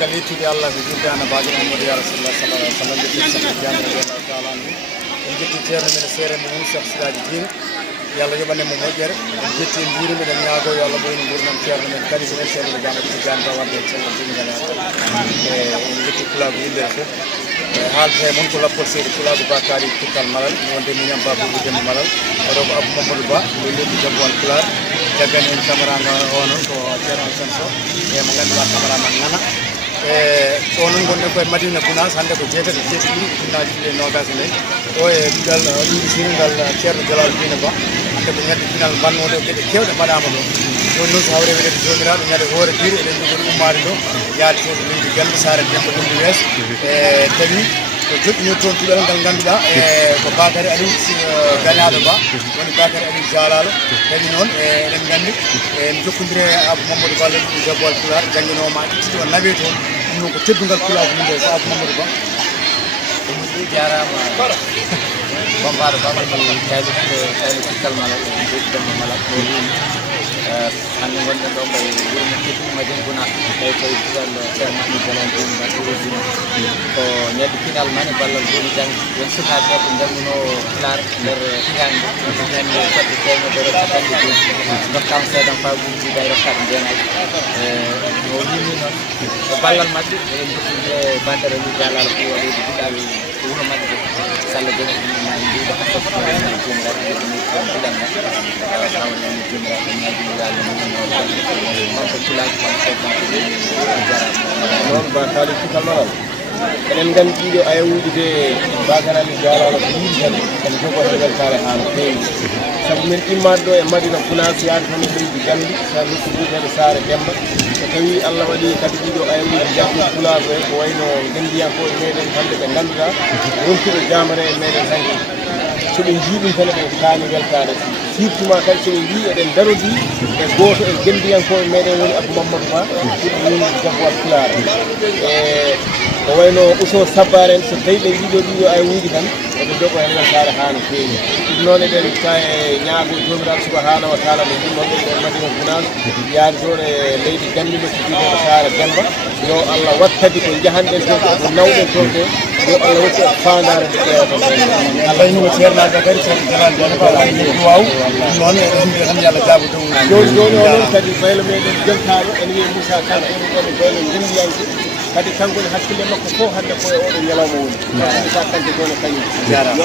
قاليتو دي الله بيجي أنا باجي محمد يا رسول الله صلى الله عليه وسلم جت سبحان الله تعالى إن جت تيار من السير من شخص راجين يلا جبنا ممجر جت نجور من النياغو يلا بين نجورنا تيار من كاري من السير اللي جانا تيجان روان بيتشل من جانا إن جت كلا بين ده حال है मन को लपट से कुला बाकारी कुकल मरल वंदे मियां बाबू के मरल और अब मोहम्मद बा ले जबवाल कुला जगन इन कैमरा ओन तो चरण संसो ये मंगल ला कैमरा नना ओन गोने को मदीना पुना संदे को जेते जेती ना जी नोगा से ओ गल सिंगल चेर जलाल दिन बा अंत दुनिया फिनल बन मोडे के खेव दे मदाम दो दोनों सावरे वे जोगरा ने और फिर ले को मार दो यार को गल सारे टेंपल दum wes tawi ko joɗɗini toon tuɗal ngal ngannduɗaa ko bakary aliou gañaaɗo ba woni bakary aliou jalalo tawi noon eɗen nganndi mi jokkondiri e abou mamadou ba leydi jabowal pular jangguinooma ittito nawe toon ɗum noon ko teddungal pulaku mum nde so abou mamadou ba ɗum ɗi jarama bambaɗo ba woni kayli kikkal mala joɗɗidemo mala ko hande gonɗen ɗo koye wuro men keddum maden gona tawi koye dugal ceerno mahmoud jalal joni battorodino ko ñaddi pinal mane ballal joni jang won sukaɓe ko janguno pular nder higande ñande fodde temedere capanɗe joyi dokkama seedan fabuji day rokkaɓe jeenaji no wimi noon ko ballal mabɓe eɗen jokkide bandere ni jalal ko waɗede duɗaɓe wuro mabɓe salla joni ma mbiɗo hakkotore jomiraɓe joɗini ɗiɗanma sawni jomiraɓe ñaadi noon ba kaali cikal malal eɗen nganndi ɗiɗo ayawuji de baganali jarala ko yiɗi tan en jogoto weltare ha no feewi sabu min immaɗo ɗo e madina funas yaade toon e leydi gandi sa nokku mbiyeteɗo saare demba so tawi allah waɗi kadi ɗiɗo ayawuji jaggo pulaɓe e ko wayno gendiyanko e meɗen hande ɓe ngannduɗa wontuɓe jamare e meɗen hanki soɓe jii ɗum tan eɓen kaani weltare surtout kadi soɓe mbi eɗen darodi e goto e gendiyankoɓe meɗen woni abou mamadou ba ɗiɗo woni jabowal pulaar e ko wayno uso sabbare en so tawi ɓe jiiɗo ɗiɗo ayawuji tan eɓe jogo hen weltare ha no feewi ɗum noon eɗen ta e ñaago jomiraɗo subahanahu wa taala ɓe jimmoɓe e madina funas yaade toon e leydi gandi nokku mbiyeteɗo saare demba yo allah wattadi ko jahanɗen toon ko nawɗen toon ko yo allah watti fandare nde ƴeewata allah yimo ceernaɓe kadi ceerno jalal joni ko ala duwaw noon eɗen mbiya tan yo allah jaabo dow joni joni o noon kadi baylo meɗen jontaɗo ene wiye moussa kane ene ɗone baylo gendiyanke kadi kanko ne hakkille makko fof hande koye oɗo ñalawma woni moussa kante joni kañum yo allah